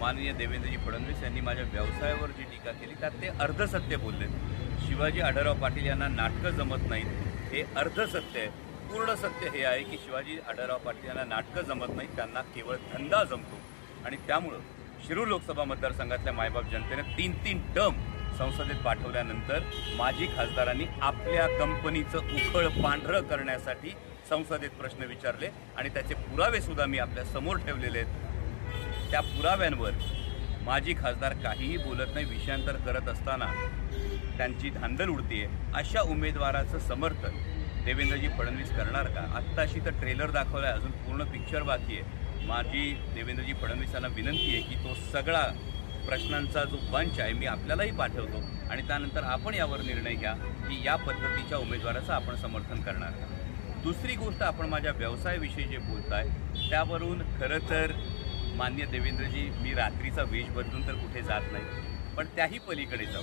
माननीय देवेंद्रजी फडणवीस यांनी माझ्या व्यवसायावर जी टीका केली त्यात ते अर्धसत्य बोलले। शिवाजी आढळराव पाटील यांना नाटकं जमत नाहीत हे अर्धसत्य आहे। पूर्ण सत्य हे आहे की शिवाजी आढळराव पाटील यांना नाटकं जमत नाहीत, त्यांना केवळ धंदा जमतो आणि त्यामुळं शिरूर लोकसभा मतदारसंघातल्या मायबाप जनतेने 3-3 टर्म संसदेत पाठवल्यानंतर माजी खासदारांनी आपल्या कंपनीचं उखळ पांढरं करण्यासाठी संसदेत प्रश्न विचारले आणि त्याचे पुरावे सुद्धा मी आपल्या समोर ठेवलेले आहेत। त्या पुराव्यांवर माजी खासदार काहीही बोलत नाही, विषयांतर करत असताना त्यांची धांदल उडते। अशा उमेदवाराचं समर्थन देवेंद्रजी फडणवीस करणार का? आत्ताशी तर ट्रेलर दाखवलाय, अजून पूर्ण पिक्चर बाकी आहे। माझी देवेंद्रजी फडणवीसांना विनंती आहे की तो सगळा प्रश्नांचा जो बंच आहे मी आपल्यालाही पाठवतो आणि त्यानंतर आपण यावर निर्णय घ्या की या पद्धतीच्या उमेदवाराचं आपण समर्थन करणार का। दुसरी गोष्ट, आपण माझ्या व्यवसायाविषयी जे बोलताय त्यावरून खरं तर माननीय देवेंद्रजी, मी रात्रीचा वेश बदलून तर कुठे जात नाही, पण त्याही पलीकडे जाऊ